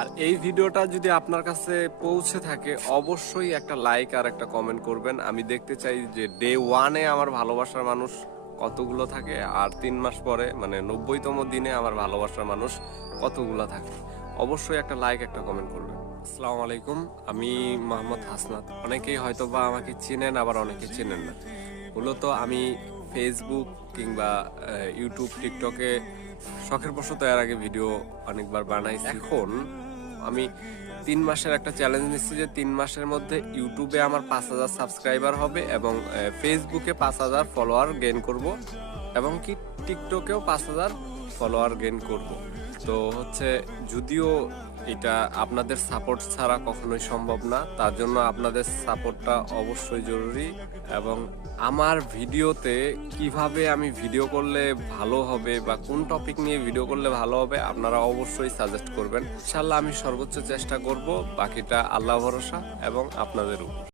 আর এই ভিডিওটা যদি আপনার কাছে পৌঁছে থাকে অবশ্যই একটা লাইক আর একটা কমেন্ট করবেন। আমি দেখতে চাই যে ডে 1-এ আমার ভালোবাসার মানুষ কতগুলো থাকে, আর 3 মাস পরে মানে 90তম দিনে আমার ভালোবাসার মানুষ কতগুলো থাকে। অবশ্যই একটা লাইক একটা কমেন্ট করবেন। আসসালামু আলাইকুম, আমি মোহাম্মদ হাসনাত। অনেকেই হয়তো বা আমাকে চেনেন, আবার অনেকে চেনেন না। মূলত আমি ফেসবুক কিংবা ইউটিউব, টিকটকে শখের বশত এর আগে ভিডিও অনেকবার বানাইছি। এখন আমি 3 মাসের একটা চ্যালেঞ্জ নিচ্ছি যে 3 মাসের মধ্যে ইউটিউবে আমার 5,000 সাবস্ক্রাইবার হবে এবং ফেসবুকে 5,000 ফলোয়ার গেইন করব এবং কি টিকটকেও 5,000 ফলোয়ার গেইন করব। তো হচ্ছে যদিও এটা আপনাদের সাপোর্ট ছাড়া কখনোই সম্ভব না, তার জন্য আপনাদের সাপোর্টটা অবশ্যই জরুরি। এবং আমার ভিডিওতে কিভাবে আমি ভিডিও করলে ভালো হবে বা কোন টপিক নিয়ে ভিডিও করলে ভালো হবে আপনারা অবশ্যই সাজেস্ট করবেন। ইনশাআল্লাহ আমি সর্বোচ্চ চেষ্টা করব, বাকিটা আল্লাহ ভরসা এবং আপনাদের উপর।